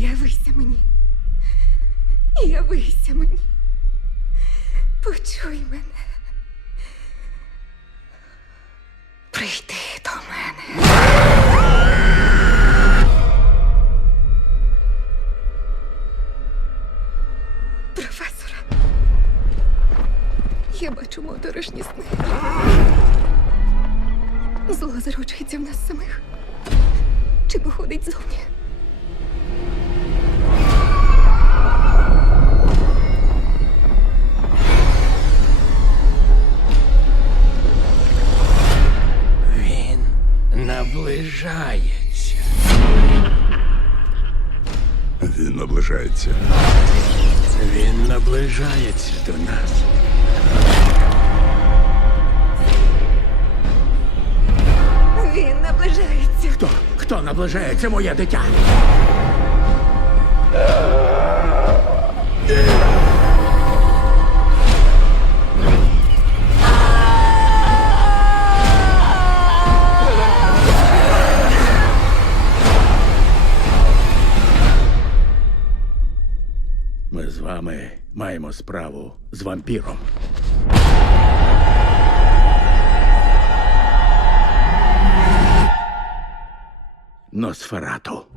Явися мені, явися мені, почуй мене. Прийди до мене. Професора, я бачу моторошні сни. Зло заручується в нас самих. Чи походить зовні? Наближається. Він наближається. Він наближається до нас. Він наближається. Хто? Хто наближається, моє дитя? Ми з вами маємо справу з вампіром. Носферату.